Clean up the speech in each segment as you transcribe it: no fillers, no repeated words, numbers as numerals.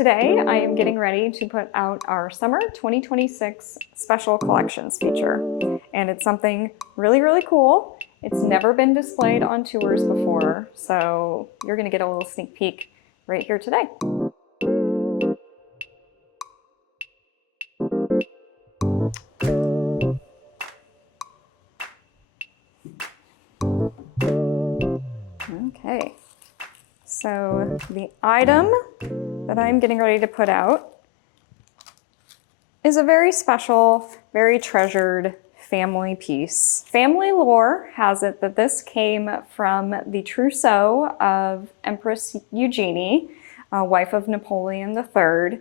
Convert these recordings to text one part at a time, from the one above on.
Today I am getting ready to put out our summer 2026 special collections feature. And it's something really, really cool. It's never been displayed on tours before, so you're gonna get a little sneak peek right here today. Okay, so the item that I'm getting ready to put out is a very special, very treasured family piece. Family lore has it that this came from the trousseau of Empress Eugenie, wife of Napoleon III,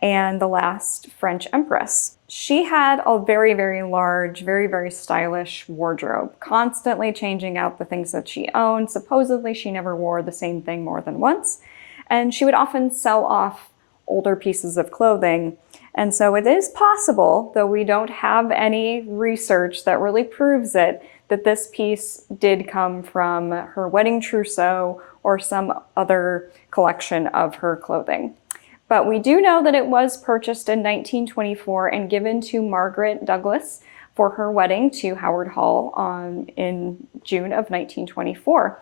and the last French empress. She had a very, very large, very, very stylish wardrobe, constantly changing out the things that she owned. Supposedly, she never wore the same thing more than once, and she would often sell off older pieces of clothing. And so it is possible, though we don't have any research that really proves it, that this piece did come from her wedding trousseau or some other collection of her clothing. But we do know that it was purchased in 1924 and given to Margaret Douglas for her wedding to Howard Hall in June of 1924.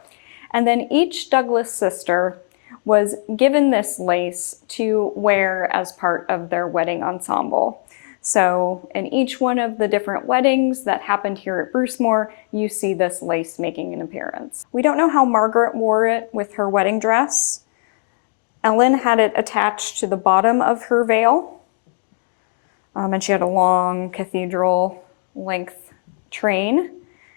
And then each Douglas sister was given this lace to wear as part of their wedding ensemble. So in each one of the different weddings that happened here at Brucemore, you see this lace making an appearance. We don't know how Margaret wore it with her wedding dress. Ellen had it attached to the bottom of her veil, and she had a long cathedral length train,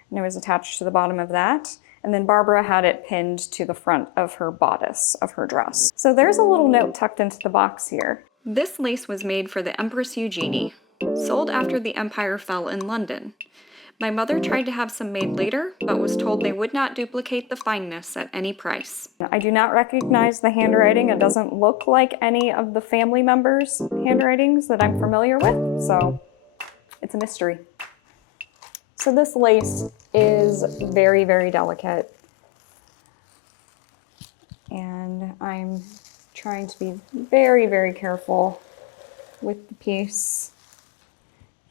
and it was attached to the bottom of that. And then Barbara had it pinned to the front of her bodice of her dress. So there's a little note tucked into the box here. This lace was made for the Empress Eugenie, sold after the empire fell in London. My mother tried to have some made later, but was told they would not duplicate the fineness at any price. I do not recognize the handwriting. It doesn't look like any of the family members' handwritings that I'm familiar with, so it's a mystery. So this lace is very, very delicate, and I'm trying to be very, very careful with the piece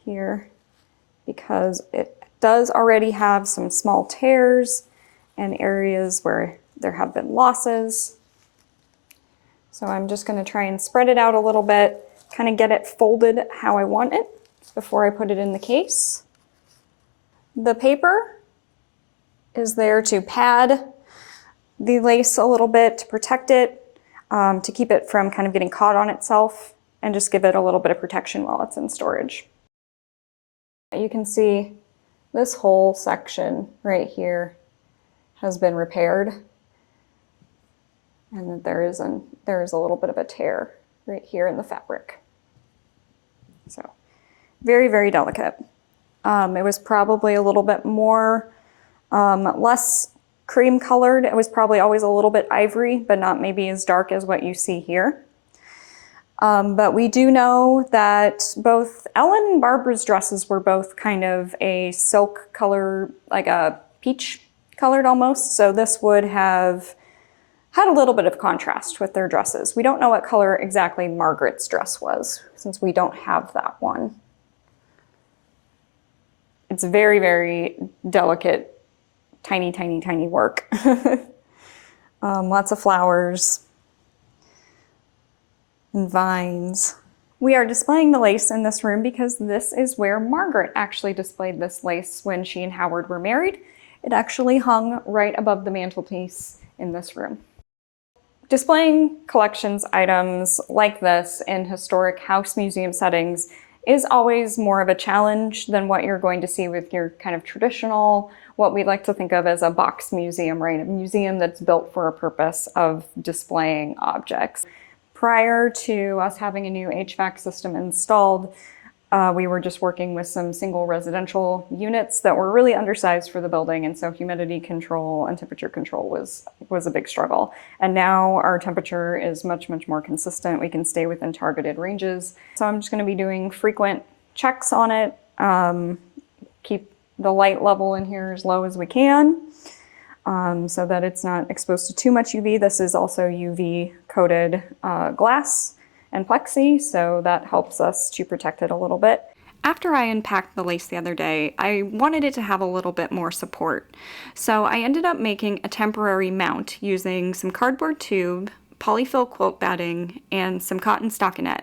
here because it does already have some small tears and areas where there have been losses. So I'm just going to try and spread it out a little bit, kind of get it folded how I want it before I put it in the case. The paper is there to pad the lace a little bit, to protect it, to keep it from kind of getting caught on itself, and just give it a little bit of protection while it's in storage. You can see this whole section right here has been repaired, and that there is a little bit of a tear right here in the fabric. So very, very delicate. It was probably a little bit more, less cream colored. It was probably always a little bit ivory, but not maybe as dark as what you see here. But we do know that both Ellen and Barbara's dresses were both kind of a silk color, like a peach colored almost. So this would have had a little bit of contrast with their dresses. We don't know what color exactly Margaret's dress was, since we don't have that one. It's very, very delicate, tiny, tiny, tiny work. Lots of flowers and vines. We are displaying the lace in this room because this is where Margaret actually displayed this lace when she and Howard were married. It actually hung right above the mantelpiece in this room. Displaying collections items like this in historic house museum settings is always more of a challenge than what you're going to see with your kind of traditional, what we like to think of as a box museum, right? A museum that's built for a purpose of displaying objects. Prior to us having a new HVAC system installed, we were just working with some single residential units that were really undersized for the building, and so humidity control and temperature control was a big struggle. And now our temperature is much, much more consistent. We can stay within targeted ranges. So I'm just going to be doing frequent checks on it, keep the light level in here as low as we can, so that it's not exposed to too much UV. This is also UV coated glass, and plexi, so that helps us to protect it a little bit. After I unpacked the lace the other day, I wanted it to have a little bit more support. So I ended up making a temporary mount using some cardboard tube, polyfill quilt batting, and some cotton stockinette.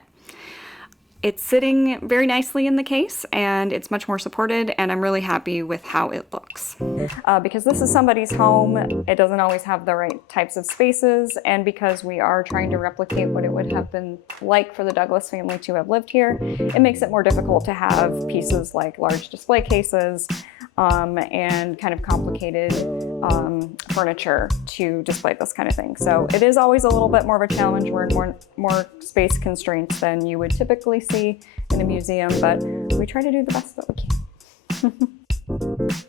It's sitting very nicely in the case and it's much more supported, and I'm really happy with how it looks. Because this is somebody's home, it doesn't always have the right types of spaces, and because we are trying to replicate what it would have been like for the Douglas family to have lived here, it makes it more difficult to have pieces like large display cases and kind of complicated furniture to display this kind of thing. So it is always a little bit more of a challenge. We're in more space constraints than you would typically see in a museum, but we try to do the best that we can.